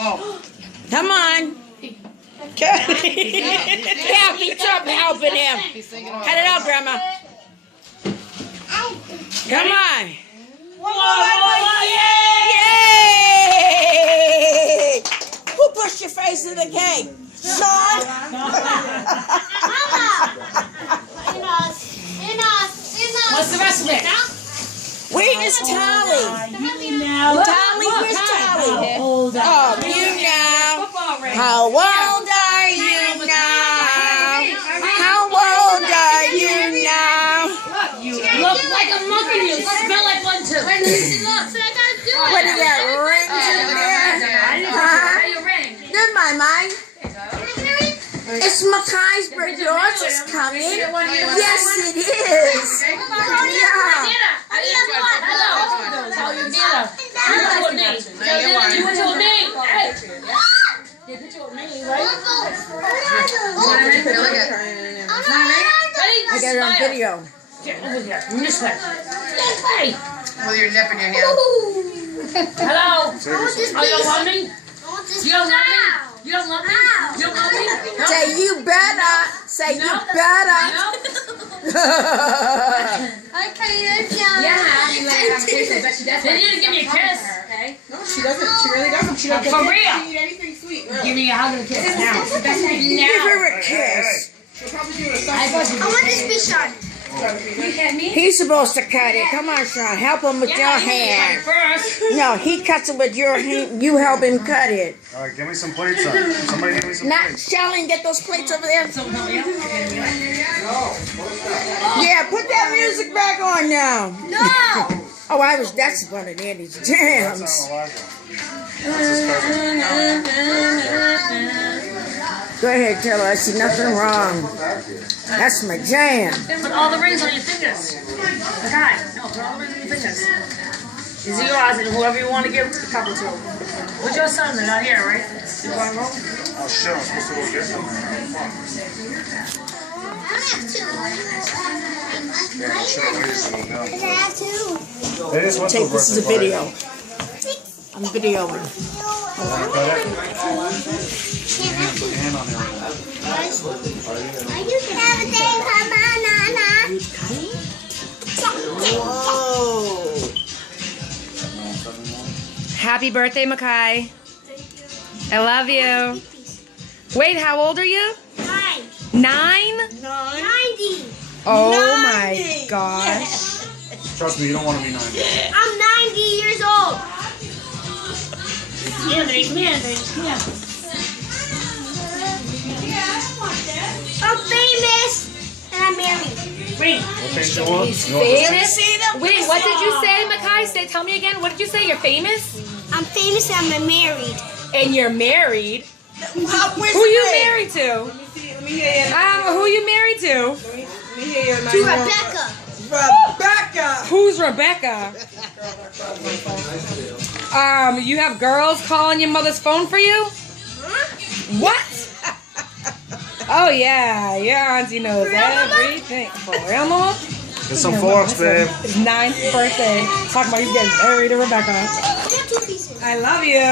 Oh. Come on. Yeah, reach up helping him. Cut it out, Grandma. Come on. Yay! Who pushed your face in the cake? Sean? What's the rest of it? Where is Tally? Tally, where's Tally? Oh, you now. How old are you now? How old are you now? You look like a monkey. You smell like one too. What do you got, rings in there? Good, my mind. It's Makai's birthday. Yours is coming. Yes, it is. Yeah. I got it on video. This way. With your nip in your hand. Hello? Oh, you don't love me? You don't love me? You don't love me? You don't love me? No. Say you better. Say you better. No. They need to give me a kiss. No, she doesn't. She really doesn't. She doesn't. For real. eat anything sweet. Give me a hug and a kiss now. Give her a kiss. She'll probably do it. I want this fish on. He's supposed to cut it. Come on, Sean. Help him with your hand. First. No, he cuts it with your hand. You help him cut it. All right, give me some plates. Somebody give me some Not plates. Shelly, get those plates over there. Yeah, put that music back on now. No! Oh, that's one of Andy's That's jams. not Elijah. That's his cousin. Go ahead, Taylor. I see nothing wrong. That's my jam. Put all the rings on your fingers. Okay. No, put all the rings on your fingers. These are yours, and whoever you want to give a couple to. What's your son? They're not here, right? You want to go? Oh shit, I'm supposed to go get them. Yeah, I should have waited for them now. They just went to Tape, this is a birthday video. I'm videoing. party. Put your hand on there right now. Happy birthday, Makai. I love you. Wait, how old are you? 9? 90. Oh 90. my gosh. Trust me, you don't want to be 90. I'm 90 years old. Anthony, come here, Anthony. Come here. I'm famous and I'm married. Ring. What things you want? He's You want this? famous? Wait, what did you say, Makai? Tell me again. What did you say? You're famous? I'm famous and I'm married. And you're married? Who Who you married to? Let me hear you. Who you married to? Let me hear you. To Rebecca. Rebecca. Who's Rebecca? You have girls calling your mother's phone for you? What? Oh yeah, your auntie knows everything. For real, Mama? Get some forks, babe. His 9th birthday. Talking about he's getting married to Rebecca. I got 2 pieces. I love you.